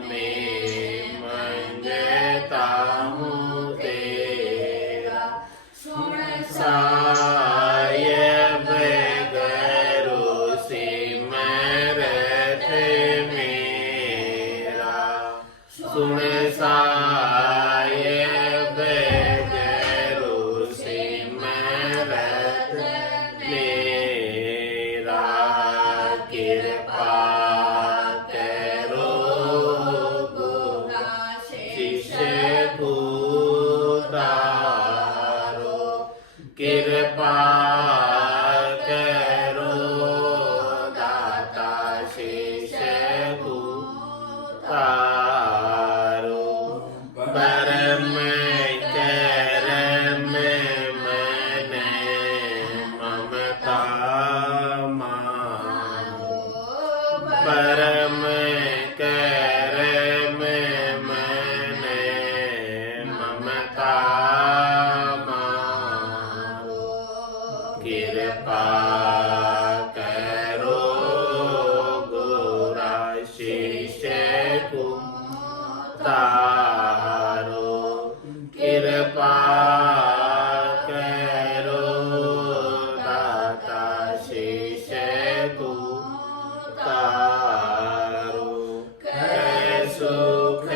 में मंगता हूँ तेरा, सुन साहिब गुरु सिमरत मेरा, सुन साहिब गुरु सिमरत मेरा, कृपा कृपा करो दाता शीश उतारो, परम करम मन ममता मानो, परम करम मन ममता कृपा करो गोरा शीश को तारो, कृपा करो दाता शीश को तारो, सुख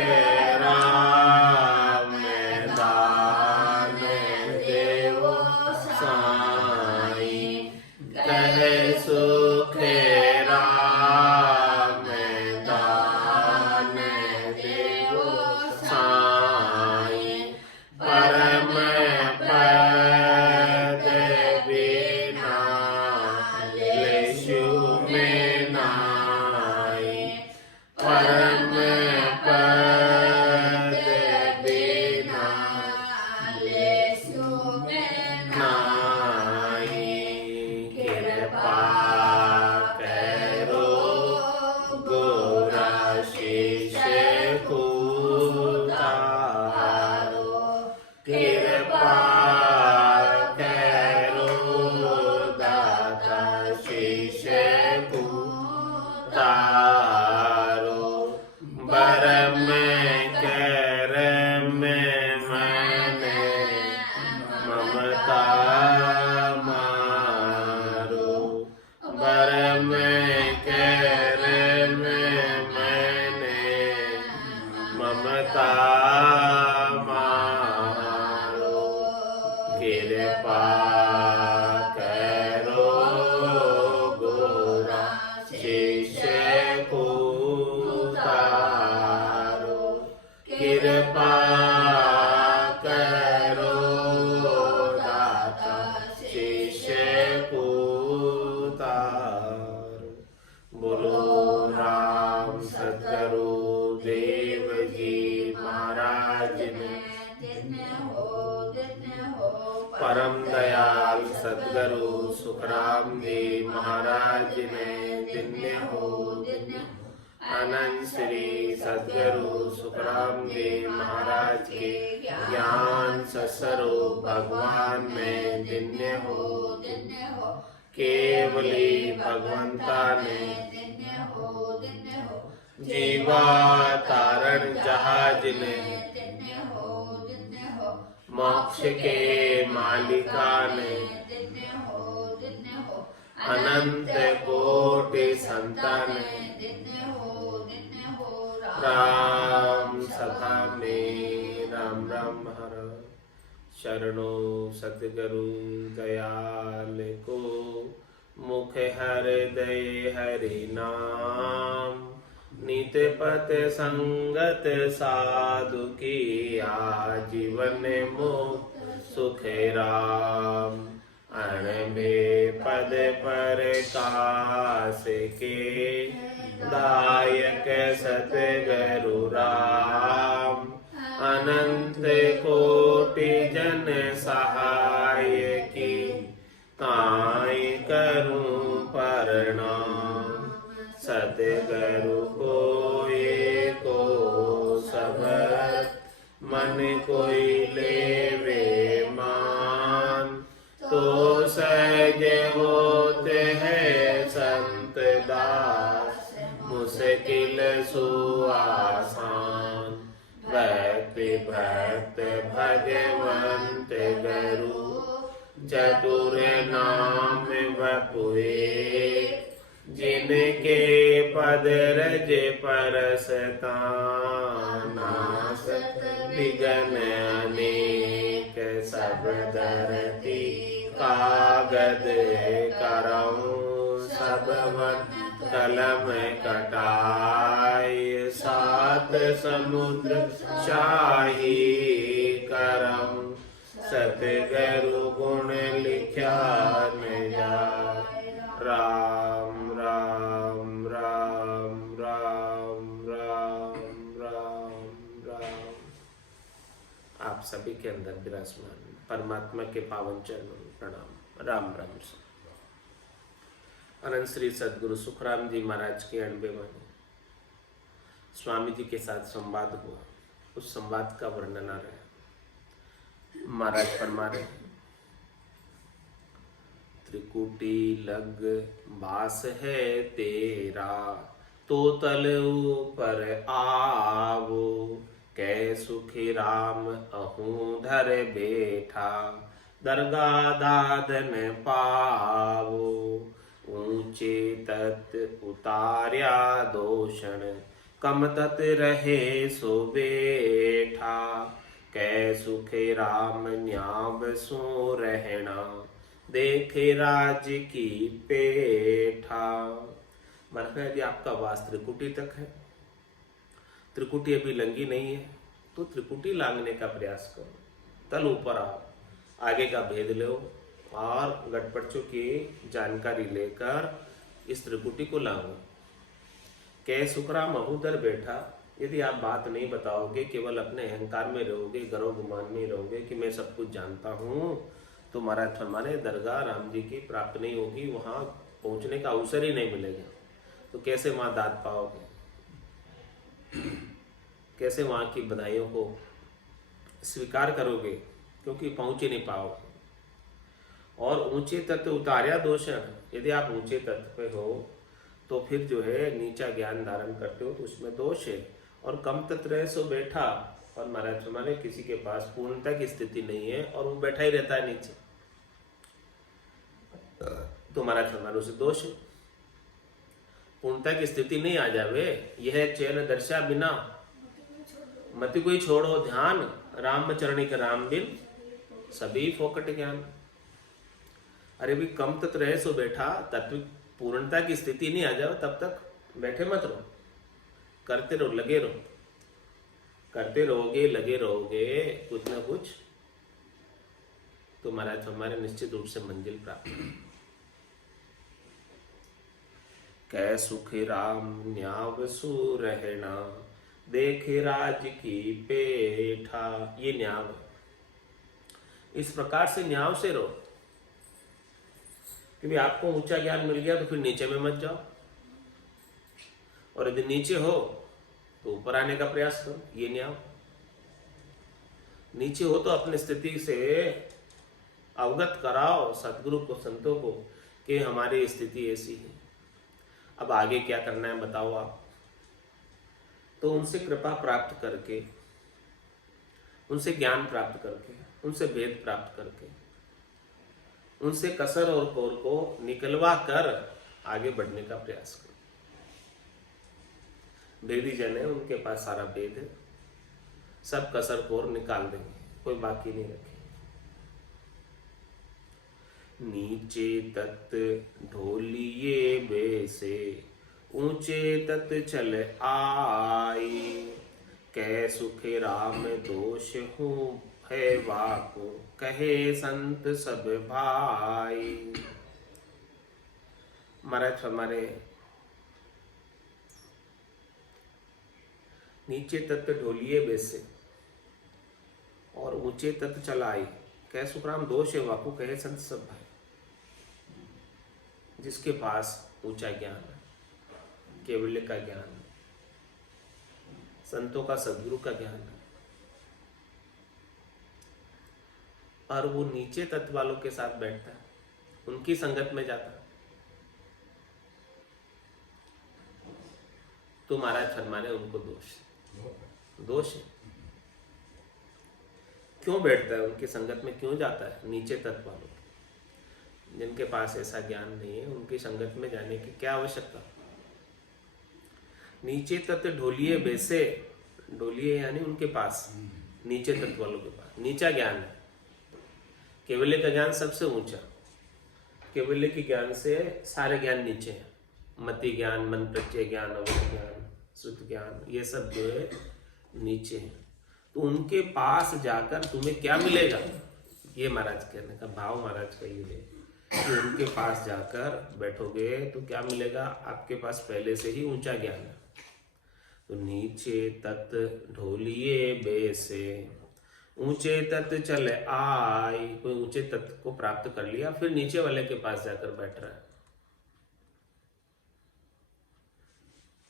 राम दान देवो साई, कहे सुख राम दान देवो साई, परम पद बिना लेशु में नाई, परम पद बिना लेशु में नाई, कृपा करो गोरा शीश को तारो, कृपा करो दाता शीश को तारो, बरम करम मन ममता मारो, बरम करम मन ममता मारो, कृपा करो गोरा शीश को तारो, कृपा करो दाता शीश को तारो। बोलो राम सतगुरु देव जी महाराज ने, परम दयाल सतगुरु सुखराम जी महाराज ने, दिन्य हो अनंत श्री सतगुरु सुखराम जी महाराज के ज्ञान सस्वरूप भगवान में दिन्य हो, केवली भगवंता ने जीवा तारण जहाज ने, मोक्ष के मालिका ने, अनंत कोटि संतान ने, राम सभा में राम राम हर, शरणो सतगुरु दयाल को, मुख हृदय हरि नाम, नित पत संगत साधु की आजीवन मुक्त सुख राम, अणबे पद पर कास के दायक सतगुरु राम, अनंत कोटि जन सहाय की ताई करूं प्रणाम, सतगुरु को एको सबत मन कोई लेवे मान, तो सहज होते हैं संत दास, मुश्किल सुआसान। भक्ति भक्त भगवंत गुरु, चतुर नाम वपुए। जिनके पद रज परसता, नासत विघ्न अनेक। सब धरती कागद करऊं, सब कलम कटाय। सात समुद्र शाही करम, सतगुरु गुण लिख्या न जाय। राम राम राम राम राम राम राम। आप सभी के अंदर विराजमान परमात्मा के पावन चरणों में प्रणाम। राम राम। अनंत श्री सदगुरु सुखराम जी महाराज के 98वां स्वामी जी के साथ संवाद हुआ। उस संवाद का वर्णन आ रहा है। महाराज फरमा रहे, त्रिकुटी लग बास है तेरा, तो तल ऊपर आवो। कै सुखी राम अहूँ धर बैठा, दरगाह दादन पावो। ऊंचे तत् उतार्या दोषण, कम तत् रहे सो बैठा। कै सुखे राम न्याव सो रहना, देखे राज की पेठा। मतलब यदि आपका वास त्रिकुटी तक है, त्रिकुटी अभी लंगी नहीं है, तो त्रिकुटी लांघने का प्रयास करो। तल ऊपर आओ, आगे का भेद लो और गटपटचों की जानकारी लेकर इस त्रिकुटी को लांघो। कै सुखराम अहूदर बैठा, यदि आप बात नहीं बताओगे, केवल अपने अहंकार में रहोगे, गर्व गुमान में रहोगे कि मैं सब कुछ जानता हूँ, तो महाराज हमारे दरगाह राम जी की प्राप्त नहीं होगी, वहाँ पहुँचने का अवसर ही नहीं मिलेगा। तो कैसे वहाँ दाद पाओगे, कैसे वहाँ की बधाइयों को स्वीकार करोगे, क्योंकि पहुँच ही नहीं पाओगे। और ऊंचे तत्व उतार्या दोषण, यदि आप ऊंचे तत्व पे हो तो फिर जो है नीचा ज्ञान धारण करते हो तो उसमें दोष है। और कम तत्व रहे सो बैठा, और महाराज हमारे किसी के पास पूर्णता की स्थिति नहीं है और वो बैठा ही रहता है नीचे, तो महाराज हमारे उसे दोष है। पूर्णता की स्थिति नहीं आ जावे, यह चैन दर्शा बिना, मति कोई छोड़ो ध्यान। राम चरणिक राम बिन, सभी फोकट ज्ञान। अरे भी कम तत्व रहे सो बैठा, तत्व पूर्णता की स्थिति नहीं आ जाए तब तक बैठे मत रहो, करते रहो, लगे रहो। करते रहोगे, लगे रहोगे कुछ ना कुछ, तो महाराज हमारे निश्चित रूप से मंजिल प्राप्त। कै सुख राम न्याव सु रहना, देखे राज की पेठा। ये न्याव, इस प्रकार से न्याव से रहो कि भी आपको ऊंचा ज्ञान मिल गया तो फिर नीचे में मत जाओ, और यदि नीचे हो तो ऊपर आने का प्रयास करो। ये न्याव। नीचे हो तो अपनी स्थिति से अवगत कराओ सदगुरु को, संतों को, कि हमारी स्थिति ऐसी है, अब आगे क्या करना है बताओ आप। तो उनसे कृपा प्राप्त करके, उनसे ज्ञान प्राप्त करके, उनसे भेद प्राप्त करके, उनसे कसर और कोर को निकलवा कर आगे बढ़ने का प्रयास करो। भेदी जन है, उनके पास सारा भेद है, सब कसर कोर निकाल देंगे, कोई बाकी नहीं रखेंगे। नीचे तत् ढोलिए बेसे, ऊंचे तत् चल आई। कै सुखे राम दोष हूँ है वाको, कहे संत सब भाई। महाराज हमारे नीचे तत्व ढोलिए बेसे और ऊंचे तत्व चलाई। कै सुखराम दोष है वाकू, कहे संत सब भाई। जिसके पास ऊंचा ज्ञान है, केवल्य का ज्ञान है, संतों का, सदगुरु का ज्ञान है, और वो नीचे तत्व वालों के साथ बैठता है, उनकी संगत में जाता है, तो महाराज फरमाने उनको दोष है। क्यों बैठता है उनकी संगत में, क्यों जाता है? नीचे तत्व वालों जिनके पास ऐसा ज्ञान नहीं है, उनकी संगत में जाने की क्या आवश्यकता? नीचे तत्व ढोलिए वैसे, ढोलिए यानी उनके पास, नीचे तत्व वालों के पास नीचा ज्ञान है। केवल्य का ज्ञान सबसे ऊंचा, केवल्य के ज्ञान से सारे ज्ञान नीचे हैं। मति ज्ञान, मन प्रत्यय ज्ञान, अवध ज्ञान, शुद्ध ज्ञान, ये सब जो है नीचे है। तो उनके पास जाकर तुम्हें क्या मिलेगा, ये महाराज कहने का भाव महाराज का ये है कि उनके पास जाकर बैठोगे तो क्या मिलेगा, आपके पास पहले से ही ऊंचा ज्ञान है। तो नीचे तत्व ढोलिए बेसे, ऊंचे तत्व चले आई। कोई ऊंचे तत्व को प्राप्त कर लिया, फिर नीचे वाले के पास जाकर बैठ रहा है।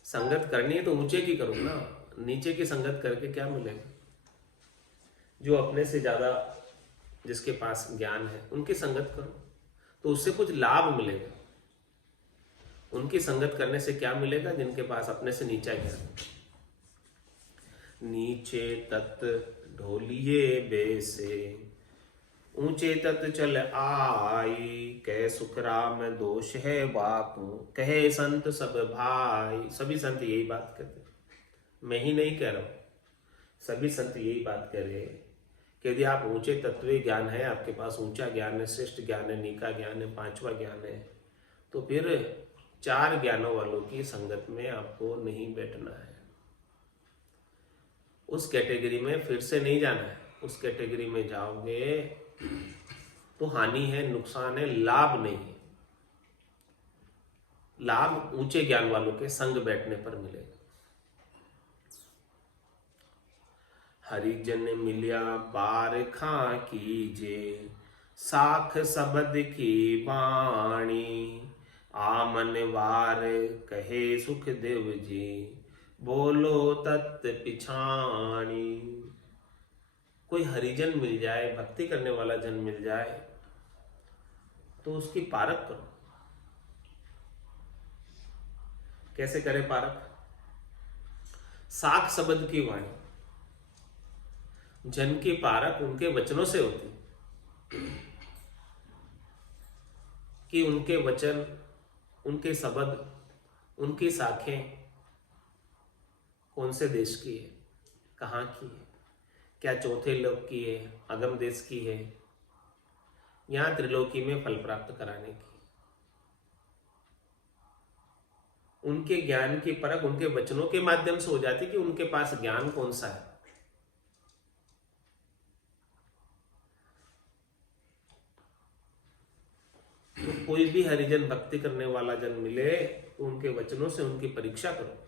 संगत करनी है तो ऊंचे की करो ना, नीचे की संगत करके क्या मिलेगा? जो अपने से ज्यादा, जिसके पास ज्ञान है, उनकी संगत करो तो उससे कुछ लाभ मिलेगा। उनकी संगत करने से क्या मिलेगा? जिनके पास अपने से नीचा ज्ञान। नीचे तत्व ढोलिए बेसे, ऊंचे तत्व चल आई। कह सुख राम दोष है बापू, कहे संत सब भाई। सभी संत यही बात कहते, मैं ही नहीं कह रहा हूं, सभी संत यही बात कह रहे हैं कि यदि आप ऊंचे तत्व ज्ञान है, आपके पास ऊंचा ज्ञान है, श्रेष्ठ ज्ञान है, नीका ज्ञान है, पांचवा ज्ञान है, तो फिर चार ज्ञानों वालों की संगत में आपको नहीं बैठना है। उस कैटेगरी में फिर से नहीं जाना है। उस कैटेगरी में जाओगे तो हानि है, नुकसान है, लाभ नहीं है। लाभ ऊंचे ज्ञान वालों के संग बैठने पर मिलेगा। हरिजन मिलिया पार खा कीजे, साख शब्द की वाणी। आमन वार कहे सुख देव जी, बोलो तत्व पिछाणी। कोई हरिजन मिल जाए, भक्ति करने वाला जन मिल जाए, तो उसकी पारख करो। कैसे करे पारख? साख शब्द की वाणी। जन की पारख उनके वचनों से होती, कि उनके वचन, उनके शब्द, उनकी शाखें कौन से देश की है, कहाँ की है, क्या चौथे लोक की है, अगम देश की है, यहाँ त्रिलोकी में फल प्राप्त कराने की। उनके ज्ञान की परख उनके वचनों के माध्यम से हो जाती कि उनके पास ज्ञान कौन सा है। तो कोई भी हरिजन भक्ति करने वाला जन मिले तो उनके वचनों से उनकी परीक्षा करो।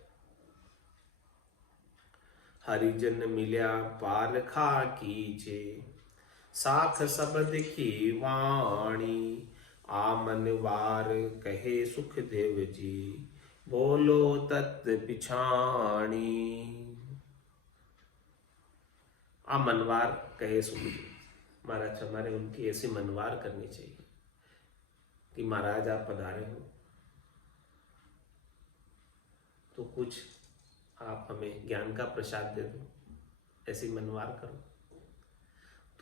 हरिजन मिल्या पार खा कीजे, साख शब्द की वाणी। आमन वार कहे सुख देव जी, बोलो तत्व पिछाणी। आ मनवार कहे सुख देव। महाराज हमारे उनकी ऐसी मनवार करनी चाहिए कि महाराज आप पधारे हो तो कुछ आप हमें ज्ञान का प्रसाद दे दो, ऐसी मनवार करो।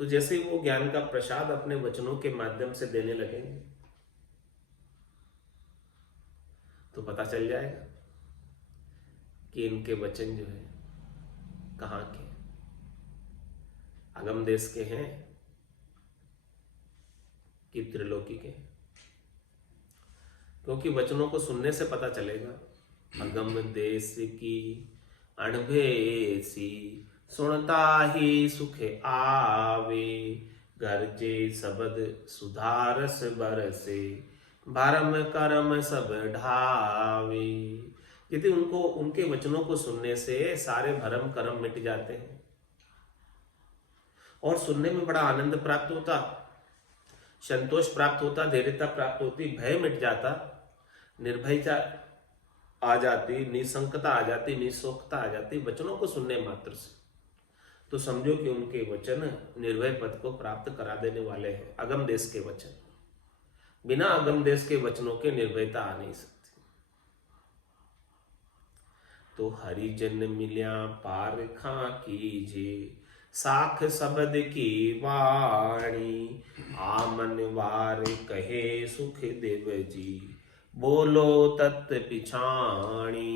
तो जैसे ही वो ज्ञान का प्रसाद अपने वचनों के माध्यम से देने लगेंगे तो पता चल जाएगा कि इनके वचन जो है कहाँ के, अगम देश के हैं कि त्रिलोकी के। क्योंकि वचनों को सुनने से पता चलेगा। अगम देश की अणभेसी, सुनता ही सुख आवे। गरजे शब्द सुधारस बरसे, भरम करम सब ढावे। यदि उनको उनके वचनों को सुनने से सारे भरम कर्म मिट जाते हैं और सुनने में बड़ा आनंद प्राप्त होता, संतोष प्राप्त होता, धैर्यता प्राप्त होती, भय मिट जाता, निर्भयता आ जाती, निसंकता आ जाती, निशोकता आ जाती वचनों को सुनने मात्र से। तो समझो कि उनके वचन निर्भय पद को प्राप्त करा देने वाले हैं। अगम देश के वचन, बिना अगम देश के वचनों के निर्भयता आ नहीं सकती। तो हरिजन मिल्या पार खां कीजे, साख शब्द की वाणी, आमन वार कहे सुख देव जी, बोलो तत् पिछाणी।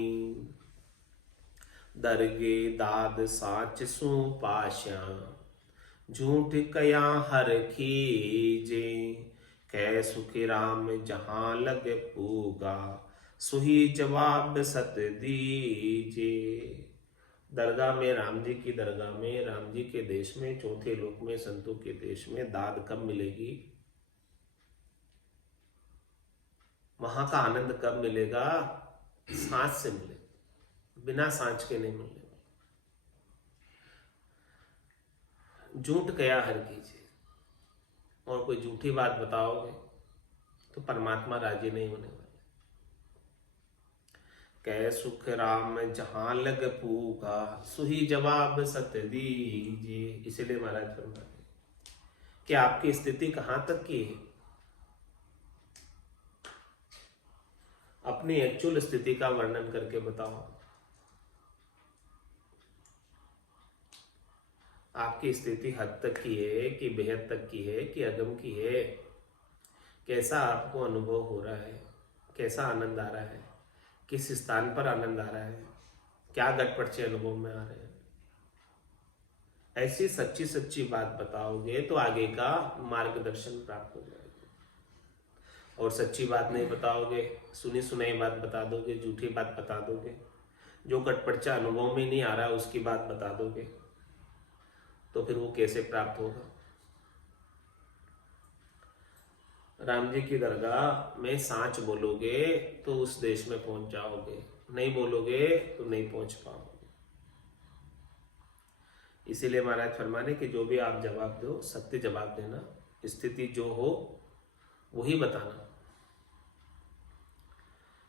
दरगे दाद साच सू पाशा, झूठ कया हर खीजे, कै सुख राम जहां लग पूगा, सुही जवाब सत दीजे। दरगाह में, राम जी की दरगाह में, राम जी के देश में, चौथे लोक में, संतों के देश में दाद कब मिलेगी? वहां का आनंद कब मिलेगा? सांच से मिलेगा, बिना सांच के नहीं मिलेगा। झूठ कया हर कीजिए, और कोई झूठी बात बताओगे तो परमात्मा राजी नहीं होने वाले। कै सुख राम जहां लग पूगा, सुही जवाब सत दीजिए। इसलिए महाराज फरमाते कि आपकी स्थिति कहां तक की है? अपनी एक्चुअल स्थिति का वर्णन करके बताओ। आपकी स्थिति हद तक की है कि बेहद तक की है कि अगम की है? कैसा आपको अनुभव हो रहा है? कैसा आनंद आ रहा है? किस स्थान पर आनंद आ रहा है? क्या गटपट अनुभव में आ रहे हैं? ऐसी सच्ची सच्ची बात बताओगे तो आगे का मार्गदर्शन प्राप्त हो जाएगा। और सच्ची बात नहीं बताओगे, सुनी सुनाई बात बता दोगे, झूठी बात बता दोगे, जो गटपटचा अनुभव में नहीं आ रहा है उसकी बात बता दोगे, तो फिर वो कैसे प्राप्त होगा? राम जी की दरगाह में सांच बोलोगे तो उस देश में पहुंच जाओगे, नहीं बोलोगे तो नहीं पहुंच पाओगे। इसीलिए महाराज फरमाने कि जो भी आप जवाब दो, सत्य जवाब देना, स्थिति जो हो वही बताना।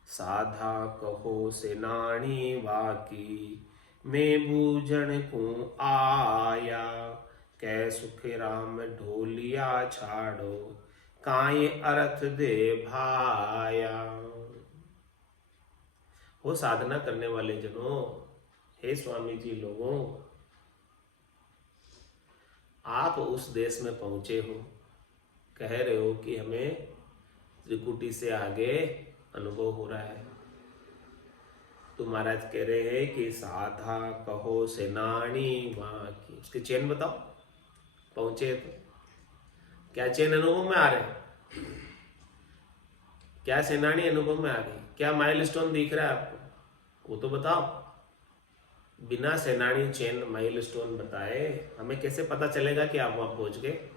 साधा कहो सेनानी वाकी, मैं बूझन को आया, कै सुख राम ढोलिया छाड़ो, काये अर्थ दे भाया। वो साधना करने वाले जनों, हे स्वामी जी लोगों, आप उस देश में पहुंचे हो, कह रहे हो कि हमें त्रिकुटी से आगे अनुभव हो रहा है, तो महाराज कह रहे हैं कि साधा कहो सेनानी वहां की। उसके चैन बताओ, पहुंचे तो क्या चैन अनुभव में आ रहे हैं? क्या सेनानी अनुभव में आ गई? क्या माइलस्टोन दिख रहा है आपको? वो तो बताओ। बिना सेनानी चैन माइलस्टोन बताए हमें कैसे पता चलेगा कि आप वहां पहुंच गए?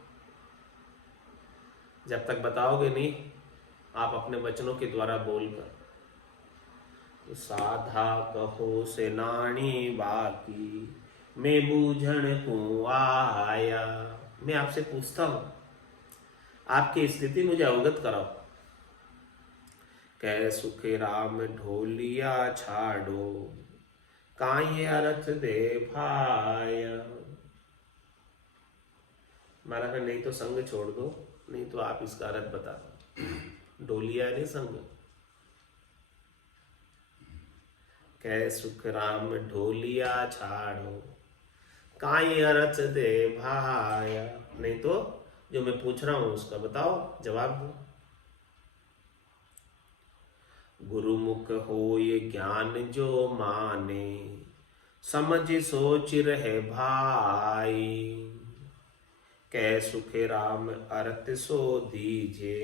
जब तक बताओगे नहीं आप अपने वचनों के द्वारा बोलकर। तो साधा कहो सेनानी बाकी, मैं बूझन को आया। मैं आपसे पूछता हूं, आपकी स्थिति मुझे अवगत कराओ। कै सुख राम ढोलिया छाड़ो, काये अर्थ दे भाया। महाराज नहीं तो संग छोड़ दो, नहीं तो आप इसका अर्थ बता दो। ढोलिया नहीं संग। कै सुख राम ढोलिया छाड़ो, काये अर्थ दे भाया। नहीं तो जो मैं पूछ रहा हूं उसका बताओ, जवाब दो। गुरुमुख होय ज्ञान जो माने, समझ सोच रहे भाई, कै सुख राम अर्थ सो दीजे,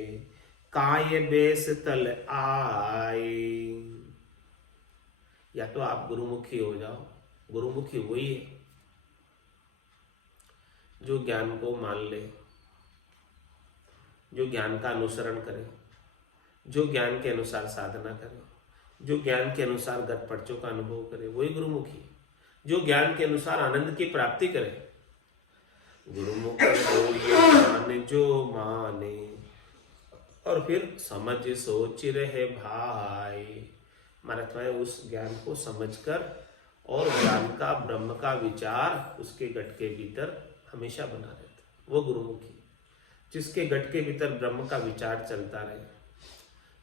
काय बेस तल आए। या तो आप गुरुमुखी हो जाओ। गुरुमुखी वही है जो ज्ञान को मान ले, जो ज्ञान का अनुसरण करे, जो ज्ञान के अनुसार साधना करे, जो ज्ञान के अनुसार गतपड़चों का अनुभव करे, वही गुरुमुखी है। जो ज्ञान के अनुसार आनंद की प्राप्ति करे। गुरुमुख हो ये ज्ञान जो माने, और फिर समझ सोच रहे भाई। महाराज उस ज्ञान को समझकर और ज्ञान का, ब्रह्म का विचार उसके गट के भीतर हमेशा बना रहता, वो गुरुमुखी। जिसके गट के भीतर ब्रह्म का विचार चलता रहे,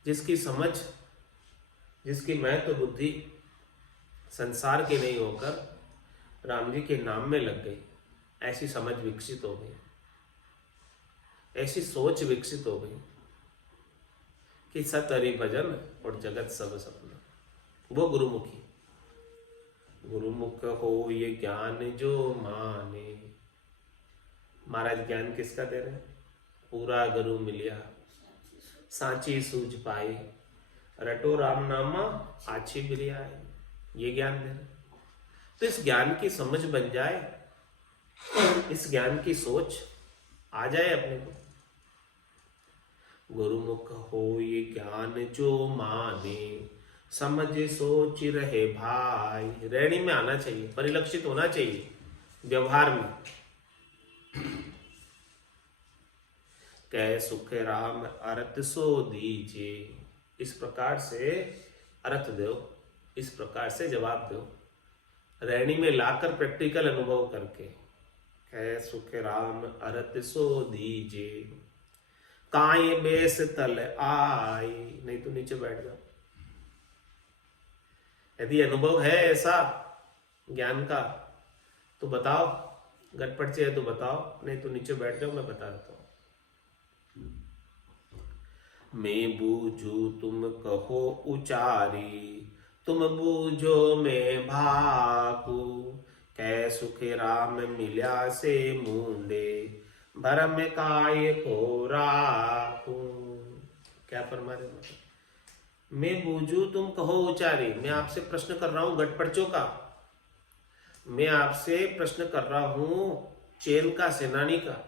जिसकी समझ, जिसकी महत्व बुद्धि संसार के नहीं होकर राम जी के नाम में लग गई, ऐसी समझ विकसित हो गई, ऐसी सोच विकसित हो गई कि सत हरि भजन और जगत सब सपना। वो गुरुमुखी, गुरुमुख हो ये ज्ञान जो माने। महाराज ज्ञान किसका दे रहे हैं? पूरा गुरु मिलिया सांची सूझ पाई, रटो राम नामा आछी बिरिया। ये ज्ञान दे रहे। तो इस ज्ञान की समझ बन जाए, इस ज्ञान की सोच आ जाए अपने को। गुरुमुख हो ये ज्ञान जो माने, समझ सोच रहे भाई। रहनी में आना चाहिए, परिलक्षित होना चाहिए व्यवहार में। कै सुख राम अर्थ सो दीजिए। इस प्रकार से अर्थ दो, इस प्रकार से जवाब दो, रहनी में लाकर प्रैक्टिकल अनुभव करके। कै सुख राम अर्थ सो दीजिए, काये बेस तल आई। नहीं तो नीचे बैठ जाओ। यदि अनुभव है ऐसा ज्ञान का तो बताओ, गटपट से है तो बताओ, नहीं तो नीचे बैठ जाओ, मैं बता देता हूं। मैं बूझू तुम कहो उचारी, तुम बूझो मैं भाकू। कै सुख राम मिल्या से मुंडे, भरम काय को राखू। क्या फरमा रहे मतलब? मैं बूझू तुम कहो उचारी। मैं आपसे प्रश्न कर रहा हूं गटपड़चों का, मैं आपसे प्रश्न कर रहा हूं चेन का, सेनानी का।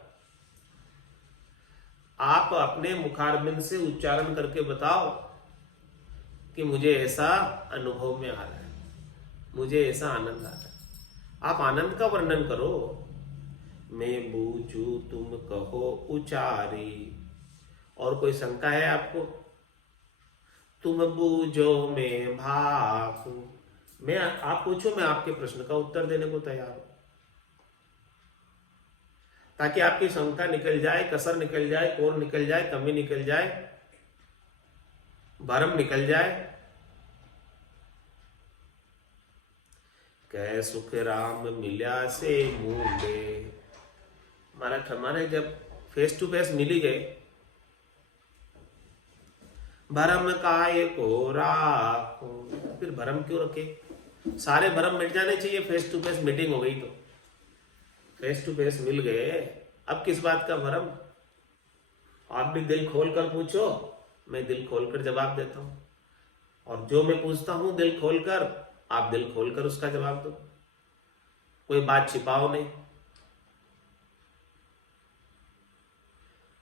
आप अपने मुखारबिंद से उच्चारण करके बताओ कि मुझे ऐसा अनुभव में आ रहा है, मुझे ऐसा आनंद आ रहा है। आप आनंद का वर्णन करो। मैं बूझू तुम कहो उचारी। और कोई शंका है आपको? तुम बूझो मैं भाकू। मैं, आप पूछो, मैं आपके प्रश्न का उत्तर देने को तैयार हूं, ताकि आपकी शंका निकल जाए, कसर निकल जाए, कोर निकल जाए, कमी निकल जाए, भरम निकल जाए। कै सुख राम मिल्या से मुंडे। हमारे जब फेस टू फेस मिल ही गए, भरम काय को राखो। फिर भरम क्यों रखे? सारे भरम मिट जाने चाहिए। फेस टू फेस मीटिंग हो गई तो, फेस टू फेस मिल गए, अब किस बात का भरम? आप भी दिल खोल कर पूछो, मैं दिल खोलकर जवाब देता हूं। और जो मैं पूछता हूं दिल खोलकर, आप दिल खोलकर उसका जवाब दो। कोई बात छिपाओ नहीं,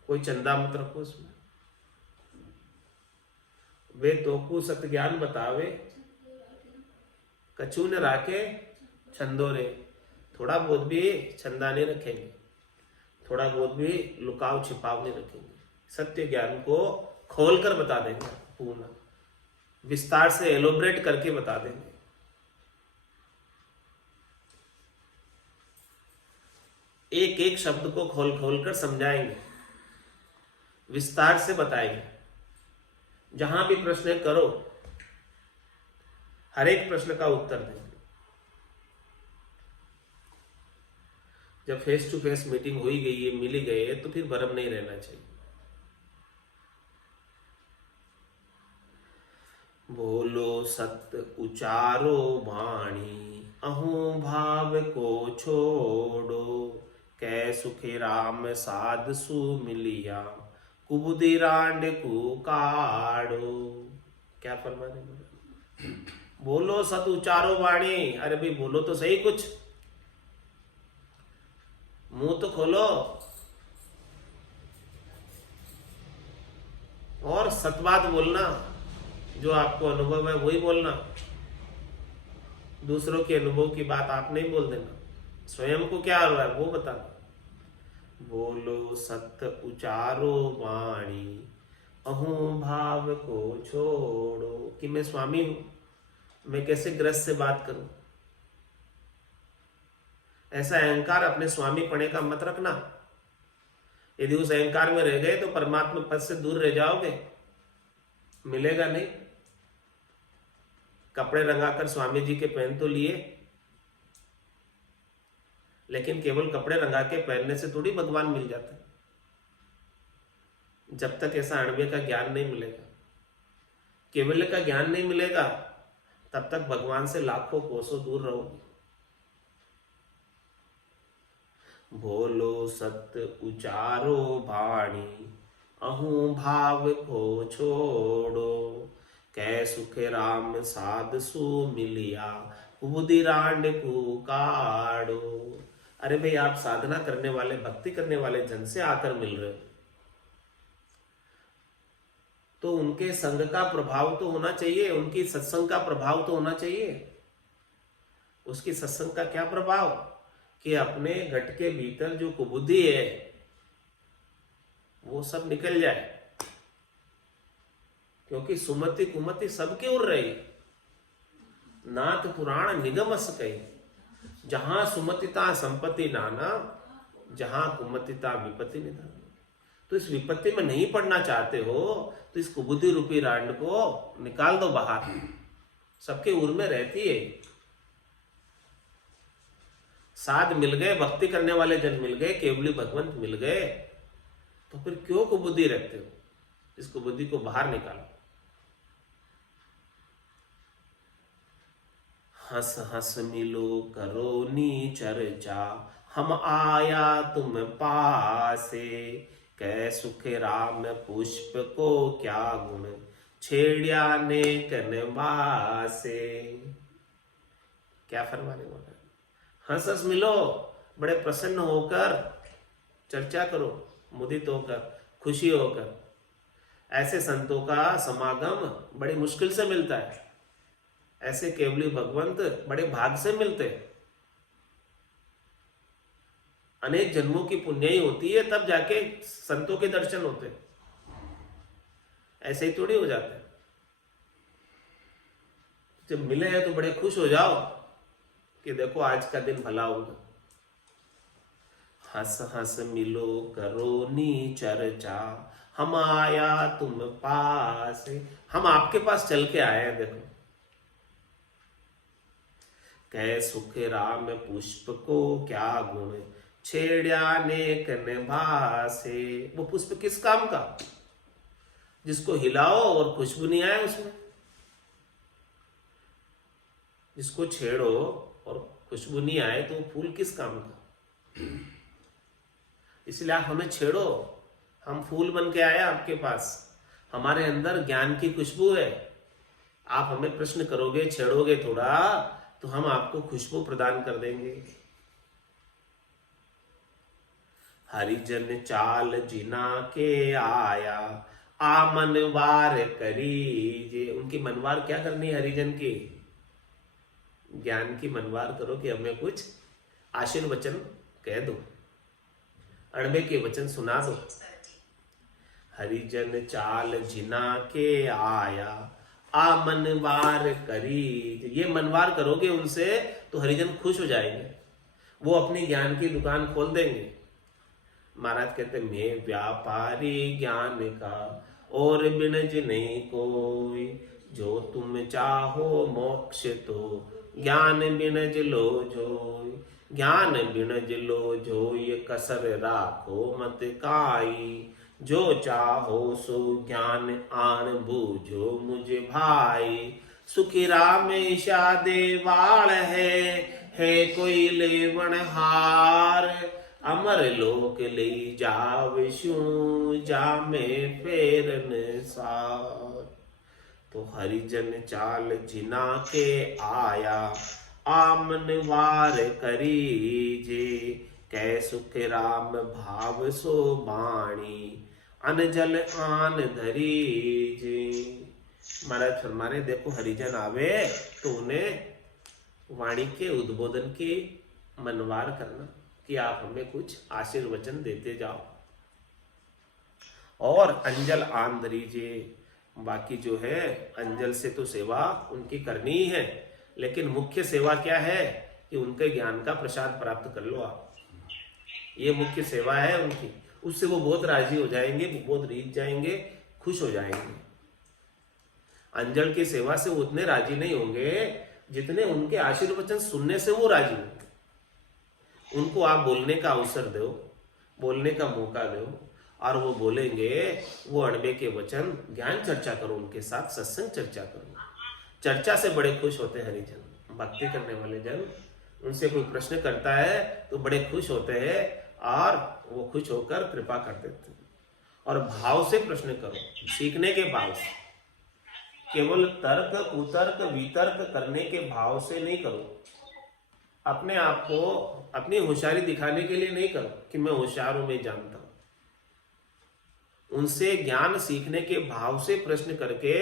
कोई चंदा मत रखो उसमें। वे तोकू सत्य ज्ञान बतावे, कछु न राखे छंदोरे। थोड़ा बहुत भी चंदा नहीं रखेंगे, थोड़ा बहुत भी लुकाव छिपाव नहीं रखेंगे। सत्य ज्ञान को खोलकर बता देंगे, पूर्ण विस्तार से एलोब्रेट करके बता देंगे। एक एक शब्द को खोल खोल कर समझाएंगे, विस्तार से बताएंगे। जहां भी प्रश्न करो, हर एक प्रश्न का उत्तर देंगे। जब फेस टू फेस मीटिंग हो ही गई है, मिल ही गए, तो फिर भरम नहीं रहना चाहिए। बोलो सत्य उचारो वाणी, अहू भाव को छोड़ो। कै सुखे राम साध सु मिलिया, कुबुदि रांड को काड़ो। क्या फरमा रहे? बोलो सत उचारो वाणी। अरे भाई बोलो तो सही कुछ, मुंह तो खोलो और सतबात बोलना। जो आपको अनुभव है वही बोलना, दूसरों के अनुभव की बात आप नहीं बोल देना। स्वयं को क्या हो रहा है वो बताना। बोलो सत्य उचारो वाणी, अहू भाव को छोड़ो। कि मैं स्वामी हूं, मैं कैसे ग्रस्त से बात करूं? ऐसा अहंकार अपने स्वामी पने का मत रखना। यदि उस अहंकार में रह गए तो परमात्मा पद से दूर रह जाओगे, मिलेगा नहीं। कपड़े रंगाकर स्वामी जी के पहन तो लिए, लेकिन केवल कपड़े रंगा के पहनने से थोड़ी भगवान मिल जाते। जब तक ऐसा अणव्य का ज्ञान नहीं मिलेगा, केवल्य का ज्ञान नहीं मिलेगा, तब तक भगवान से लाखों कोसों दूर रहोगे। बोलो सत्य उचारो वाणी, अहू भाव को छोड़ो, कै सुख राम साध सु मिलिया, कुबुदिरांड पुकारो। अरे भाई, आप साधना करने वाले, भक्ति करने वाले जन से आकर मिल रहे हो, तो उनके संग का प्रभाव तो होना चाहिए, उनकी सत्संग का प्रभाव तो होना चाहिए। उसकी सत्संग का क्या प्रभाव? कि अपने घट के भीतर जो कुबुद्धि है वो सब निकल जाए, क्योंकि सुमति कुमति सबके उड़ रही। नाथ पुराण निगम सकई, जहां सुमतिता संपत्ति नाना, जहां कुमतिता विपत्ति निधान। तो इस विपत्ति में नहीं पड़ना चाहते हो तो इस कुबुद्धि रूपी रांड को निकाल दो बाहर। सबके उर में रहती है। साध मिल गए, भक्ति करने वाले जन मिल गए, केवली भगवंत मिल गए, तो फिर क्यों कुबुद्धि रखते हो? इस कुबुद्धि को बाहर निकालो। हंस हंस मिलो करो नी चर्चा, हम आया तुम पासे, कै सुख राम पुष्प को क्या गुण, छेड़िया ने कनवासे। क्या फरमाने वाला है? हंस हंस मिलो, बड़े प्रसन्न होकर चर्चा करो, मुदित होकर, खुशी होकर। ऐसे संतों का समागम बड़ी मुश्किल से मिलता है। ऐसे केवली भगवंत बड़े भाग से मिलते हैं। अनेक जन्मों की पुण्य ही होती है, तब जाके संतों के दर्शन होते हैं। ऐसे ही थोड़ी हो जाते हैं। जब मिले हैं तो बड़े खुश हो जाओ कि देखो आज का दिन भला होगा। हंस हंस मिलो करो नी चर्चा, हम आया तुम पास। हम आपके पास चल के आए हैं। देखो, कै सुख राम पुष्प को क्या गुण, छेड़िया ने कनवासे। वो पुष्प किस काम का? जिसको हिलाओ और खुशबू नहीं आए उसमें। जिसको छेड़ो और खुशबू नहीं आए तो वो फूल किस काम का? इसलिए आप हमें छेड़ो, हम फूल बन के आए आपके पास। हमारे अंदर ज्ञान की खुशबू है। आप हमें प्रश्न करोगे, छेड़ोगे थोड़ा, तो हम आपको खुशबू प्रदान कर देंगे। हरिजन चाल जिना के आया, आ मनवार करीजे। उनकी मनवार क्या करनी है? हरिजन की ज्ञान की मनवार करो कि हमें कुछ आशीर्वचन कह दो, अणबे के वचन सुना दो। हरिजन चाल जिना के आया, आ मनवार करी। ये मनवार करोगे उनसे तो हरिजन खुश हो जाएंगे, वो अपनी ज्ञान की दुकान खोल देंगे। महाराज कहते, मैं व्यापारी ज्ञान का और बिनज नहीं कोई, जो तुम चाहो मोक्ष तो ज्ञान बिनज लो जोई। ज्ञान बिनज लो जोई, कसर राखो मत काई। जो चाहो सो ज्ञान आन बूझो मुझे भाई। सुखी रामेशा देवाल है कोई लेवन हार। अमर लोक ले जावशु, जामे फेरन सार। तो हरिजन चाल जिना के आया, आमनवार करीजे। कै सुख राम भाव सो बाणी, अनजल आन धरीजे। महाराज फरमाने, देखो हरिजन आवे तो उन्हें वाणी के उद्बोधन की मनवार करना कि आप हमें कुछ आशीर्वचन देते जाओ, और अंजल आन धरीजे। बाकी जो है अंजल से तो सेवा उनकी करनी ही है, लेकिन मुख्य सेवा क्या है कि उनके ज्ञान का प्रसाद प्राप्त कर लो आप। ये मुख्य सेवा है उनकी। उससे वो बहुत राजी हो जाएंगे, वो बहुत रीझ जाएंगे, खुश हो जाएंगे। अंजल की सेवा से वो उतने राजी नहीं होंगे जितने उनके आशीर्वचन सुनने से वो राजी होंगे। उनको आप बोलने का अवसर दो, बोलने का मौका दो, और वो बोलेंगे, वो अणबे के वचन, ज्ञान चर्चा करो उनके साथ, सत्संग चर्चा करो। चर्चा से बड़े खुश होते हैं हरिजन, भक्ति करने वाले जन। उनसे कोई प्रश्न करता है तो बड़े खुश होते हैं और वो खुश होकर कृपा कर देते हैं। और भाव से प्रश्न करो, सीखने के भाव से, केवल तर्क कुतर्क वितर्क करने के भाव से नहीं करो। अपने आप को अपनी होशियारी दिखाने के लिए नहीं करो कि मैं होशियार हूं, मैं जानता हूं। उनसे ज्ञान सीखने के भाव से प्रश्न करके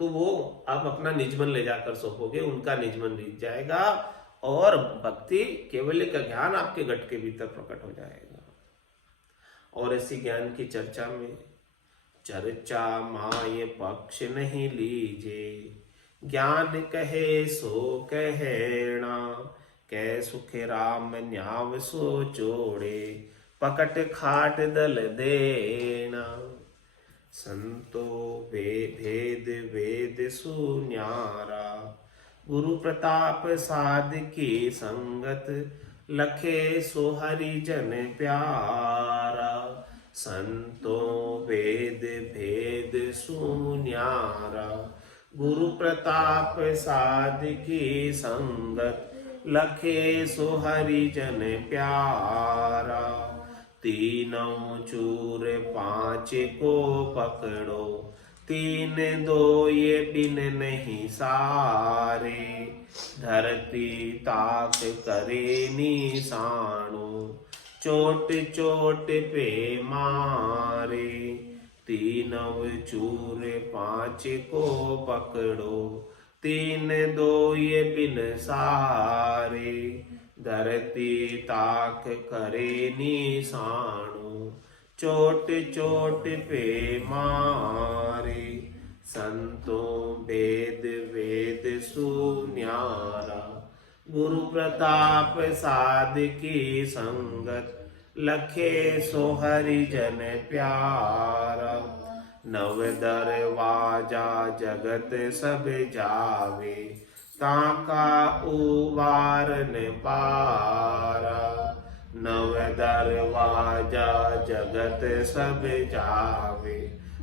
तो वो आप अपना निजमन ले जाकर सौंपोगे, उनका निजमन बीत जाएगा और भक्ति केवल का ज्ञान आपके घट के भीतर प्रकट हो जाएगा। और ऐसी ज्ञान की चर्चा में चर्चा माय पक्ष नहीं लीजे, ज्ञान कहे सो कहना, कै सुख राम न्याव सो जोड़े, पकट खाट दल देना। संतो भेद वेद सुन्यारा, गुरु प्रताप साध की संगत, लखे सो हरिजन प्यारा। संतो वेद भेद सुन्यारा, गुरु प्रताप साध की संगत, लखे सो हरिजन प्यारा। तीनों चूर पांच को पकड़ो, तीन दो ये बिन नहीं सारे, धरती ताक करे निशानो, चोट चोट पे मारे। तीनों चूर पांच को पकड़ो, तीन दो ये बिन सारे, धरती ताक करे निशानो, चोट चोट पे मारे। संतों वेद वेद सुन्यारा, गुरु प्रताप साध की संगत, लखे सो हरिजन प्यारा। नव दरवाजा जगत सब जावे, ताका उवारन पारा। नव दरवाजा जगत सब जावे,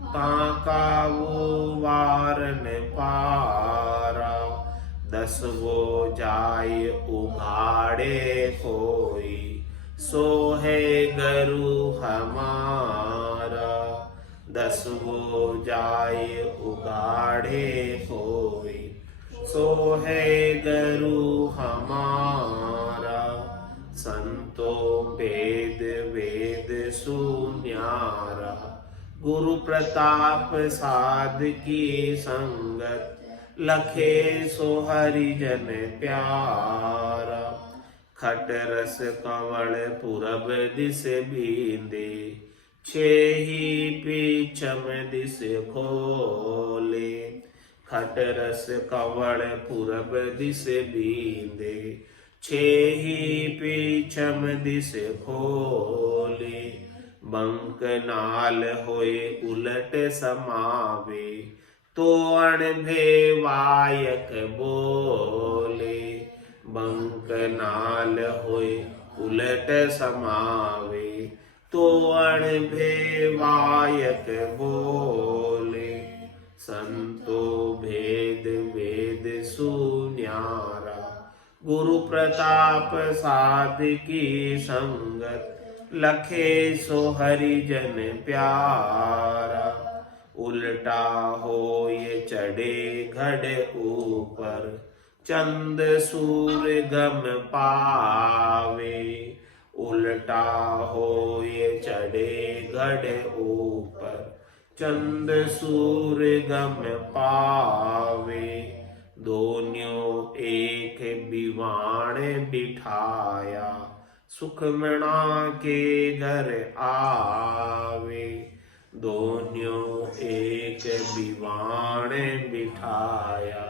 ताका उवारन पारा। 10 वो जाय उघाड़े कोई, सो है गुरु हमारा। 10 वो जाय उघाड़े कोई, सो है गुरु हमारा। संतो वेद वेद सुन्यारा, गुरु प्रताप साध की संगत, लखे सो हरिजन प्यारा। खट रस कंवल पूरब दिस बींदे, छेही पीछम दिस खोले। खट रस कंवल पूरब दिस बींदे, छेही पीछम दिस खोले। बंक नाल होए उलट समावे, तो अणभे वायक बोले। बंक नाल होए उलट समावे, तो अणभे वायक बोले। संतो भेद वेद सुन्यारा, गुरु प्रताप साध की संगत, लखे सो हरिजन प्यारा। उल्टा हो ये चढ़े घड़ ऊपर, चंद सूर गम पावे। उल्टा हो ये चढ़े घड़ ऊपर, चंद सूर गम पावे। दोन्यों एक बिवाण बिठाया, सुखमणा के घर आवे। दोन्यों एक बिवाण बिठाया,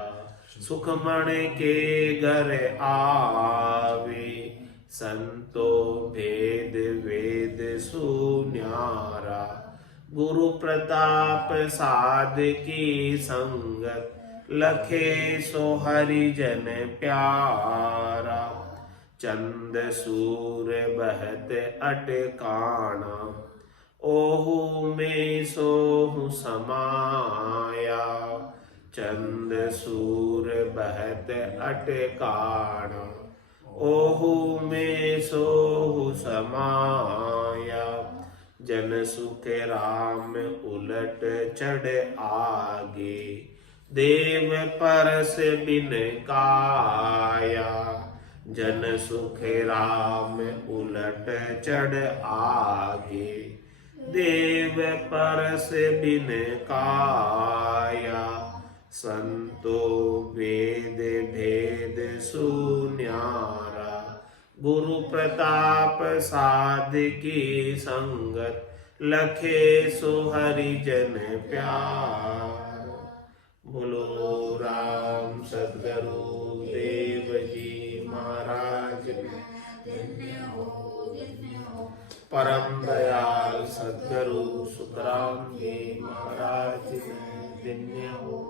सुखमण के घर आवे। संतो भेद वेद सुन्यारा, गुरु प्रताप साध की संगत, लखे सो हरिजन प्यारा। चंद सूर्य बहत अटकाना, ओहू में सोहू समाया। चंद सूर्य बहत अटकाना, ओहू में सोहू समाया। जन सुख राम उलट चढ़ आगे, देव परस बिन काया। जन सुख राम उलट चढ़ आगे, देव परस बिन काया। संतो वेद भेद सुन्यारा, गुरु प्रताप साध की संगत, लखे सो हरिजन प्यार। बोलो राम सद्गुरु देव जी महाराज परम दयाल सद्गुरु सुखराम जी महाराज धन्य हो।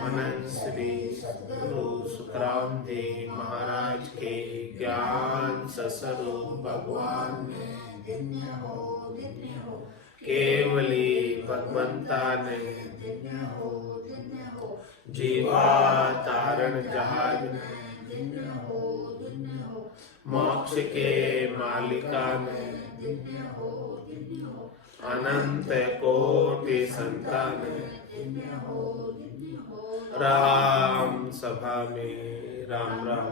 अनंत श्री सद्गुरु सुखराम जी महाराज के ज्ञान सस्वरूप भगवान ने धन्य हो, धन्य हो। केवली भगवंता ने धन्य हो, धन्य हो। जीवा तारण जहाज ने धन्य हो, धन्य हो। मोक्ष के मालिका ने धन्य हो, धन्य हो। अनंत कोटि संतान धन्य हो, धन्य हो। राम सभा में राम राम,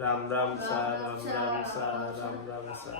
राम राम सा, राम राम सा, राम राम सा।